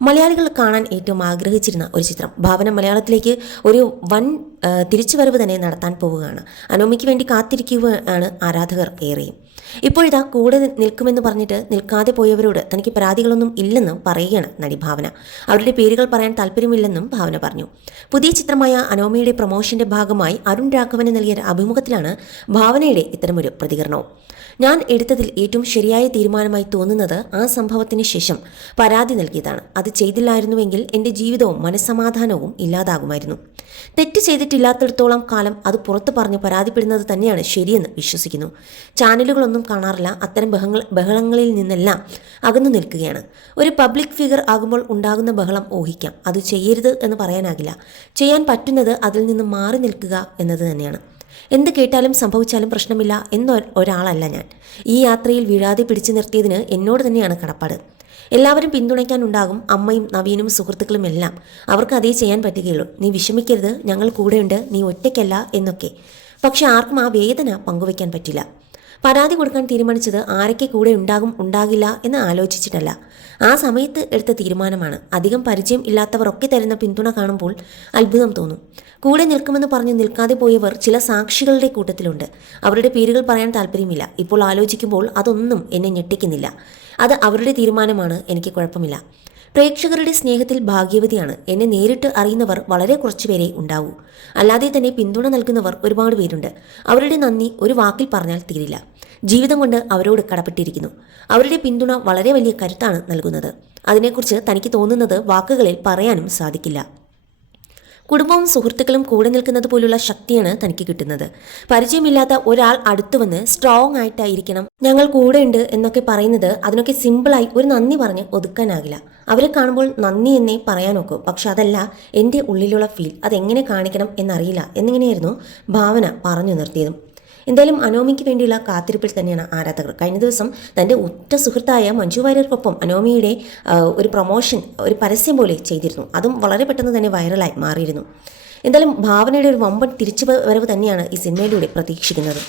മലയാളികൾ കാണാൻ ഏറ്റവും ആഗ്രഹിച്ചിരുന്ന ഒരു ചിത്രം ഭാവന മലയാളത്തിലേക്ക് ഒരു വൻ തിരിച്ചുവരവ് തന്നെ നടത്താൻ പോവുകയാണ്. അനോമിക്ക് വേണ്ടി കാത്തിരിക്കുകയാണ് ആരാധകർ ഏറെയും. ഇപ്പോഴിതാ കൂടെ നിൽക്കുമെന്ന് പറഞ്ഞിട്ട് നിൽക്കാതെ പോയവരോട് തനിക്ക് പരാതികളൊന്നും ഇല്ലെന്നും പറയുകയാണ് നടി ഭാവന. അവരുടെ പേരുകൾ പറയാൻ താല്പര്യമില്ലെന്നും ഭാവന പറഞ്ഞു. പുതിയ ചിത്രമായ അനോമിയുടെ പ്രൊമോഷന്റെ ഭാഗമായി അരുൺ രാഘവന് നൽകിയ അഭിമുഖത്തിലാണ് ഭാവനയുടെ ഇത്തരമൊരു പ്രതികരണവും. ഞാൻ എടുത്തതിൽ ഏറ്റവും ശരിയായ തീരുമാനമായി തോന്നുന്നത് ആ സംഭവത്തിന് ശേഷം പരാതി നൽകിയതാണ്. അത് ചെയ്തില്ലായിരുന്നുവെങ്കിൽ എൻ്റെ ജീവിതവും മനസ്സമാധാനവും ഇല്ലാതാകുമായിരുന്നു. തെറ്റ് ചെയ്തിട്ടില്ലാത്തിടത്തോളം കാലം അത് പുറത്തു പറഞ്ഞ് പരാതിപ്പെടുന്നത് തന്നെയാണ് ശരിയെന്ന് വിശ്വസിക്കുന്നു. ചാനലുകളൊന്നും കാണാറില്ല. അത്തരം ബഹളങ്ങളിൽ നിന്നെല്ലാം അകന്നു നിൽക്കുകയാണ്. ഒരു പബ്ലിക് ഫിഗർ ആകുമ്പോൾ ഉണ്ടാകുന്ന ബഹളം ഊഹിക്കാം. അത് ചെയ്യരുത് എന്ന് പറയാനാകില്ല. ചെയ്യാൻ പറ്റുന്നത് അതിൽ നിന്ന് മാറി നിൽക്കുക എന്നത് തന്നെയാണ്. എന്ത് കേട്ടാലും സംഭവിച്ചാലും പ്രശ്നമില്ല എന്ന ഒരാളല്ല ഞാൻ. ഈ യാത്രയിൽ വീഴാതെ പിടിച്ചു നിർത്തിയതിന് എന്നോട് തന്നെയാണ് കടപ്പാട്. എല്ലാവരും പിന്തുണയ്ക്കാനുണ്ടാകും. അമ്മയും നവീനും സുഹൃത്തുക്കളും എല്ലാം. അവർക്ക് അതേ ചെയ്യാൻ പറ്റുകയുള്ളൂ. നീ വിഷമിക്കരുത്, ഞങ്ങൾ കൂടെയുണ്ട്, നീ ഒറ്റയ്ക്കല്ല എന്നൊക്കെ. പക്ഷെ ആർക്കും ആ വേദന പങ്കുവയ്ക്കാൻ പറ്റില്ല. പരാതി കൊടുക്കാൻ തീരുമാനിച്ചത് ആരൊക്കെ കൂടെ ഉണ്ടാകും ഉണ്ടാകില്ല എന്ന് ആലോചിച്ചിട്ടല്ല. ആ സമയത്ത് എടുത്ത തീരുമാനമാണ്. അധികം പരിചയം ഇല്ലാത്തവർ ഒക്കെ തരുന്ന പിന്തുണ കാണുമ്പോൾ അത്ഭുതം തോന്നും. കൂടെ നിൽക്കുമെന്ന് പറഞ്ഞ് നിൽക്കാതെ പോയവർ ചില സാക്ഷികളുടെ കൂട്ടത്തിലുണ്ട്. അവരുടെ പേരുകൾ പറയാൻ താല്പര്യമില്ല. ഇപ്പോൾ ആലോചിക്കുമ്പോൾ അതൊന്നും എന്നെ ഞെട്ടിക്കുന്നില്ല. അത് അവരുടെ തീരുമാനമാണ്, എനിക്ക് കുഴപ്പമില്ല. പ്രേക്ഷകരുടെ സ്നേഹത്തിൽ ഭാഗ്യവതിയാണ്. എന്നെ നേരിട്ട് അറിയുന്നവർ വളരെ കുറച്ചുപേരെ ഉണ്ടാവൂ. അല്ലാതെ തന്നെ പിന്തുണ നൽകുന്നവർ ഒരുപാട് പേരുണ്ട്. അവരുടെ നന്ദി ഒരു വാക്കിൽ പറഞ്ഞാൽ തീരില്ല. ജീവിതം കൊണ്ട് അവരോട് കടപ്പെട്ടിരിക്കുന്നു. അവരുടെ പിന്തുണ വളരെ വലിയ കരുത്താണ് നൽകുന്നത്. അതിനെക്കുറിച്ച് തനിക്ക് തോന്നുന്നത് വാക്കുകളിൽ പറയാനും സാധിക്കില്ല. കുടുംബവും സുഹൃത്തുക്കളും കൂടെ നിൽക്കുന്നത് പോലുള്ള ശക്തിയാണ് തനിക്ക് കിട്ടുന്നത്. പരിചയമില്ലാത്ത ഒരാൾ അടുത്തു വന്ന് സ്ട്രോങ് ആയിട്ടായിരിക്കണം ഞങ്ങൾ കൂടെ ഉണ്ട് എന്നൊക്കെ പറയുന്നത്, അതിനൊക്കെ സിമ്പിളായി ഒരു നന്ദി പറഞ്ഞ് ഒതുക്കാനാകില്ല. അവരെ കാണുമ്പോൾ നന്ദി എന്നേ പറയാനൊക്കൂ. പക്ഷെ അതല്ല എൻ്റെ ഉള്ളിലുള്ള ഫീൽ, അതെങ്ങനെ കാണിക്കണം എന്നറിയില്ല എന്നിങ്ങനെയായിരുന്നു ഭാവന പറഞ്ഞു നിർത്തിയതും. എന്തായാലും അനോമിക്ക് വേണ്ടിയുള്ള കാത്തിരിപ്പിൽ തന്നെയാണ് ആരാധകർ. കഴിഞ്ഞ ദിവസം തൻ്റെ ഉറ്റ സുഹൃത്തായ മഞ്ജു വാര്യർക്കൊപ്പം അനോമിയുടെ ഒരു പ്രൊമോഷൻ, ഒരു പരസ്യം പോലെ ചെയ്തിരുന്നു. അതും വളരെ പെട്ടെന്ന് തന്നെ വൈറലായി മാറിയിരുന്നു. എന്തായാലും ഭാവനയുടെ ഒരു വമ്പൻ തിരിച്ചു വരവ് തന്നെയാണ് ഈ സിനിമയിലൂടെ പ്രതീക്ഷിക്കുന്നത്.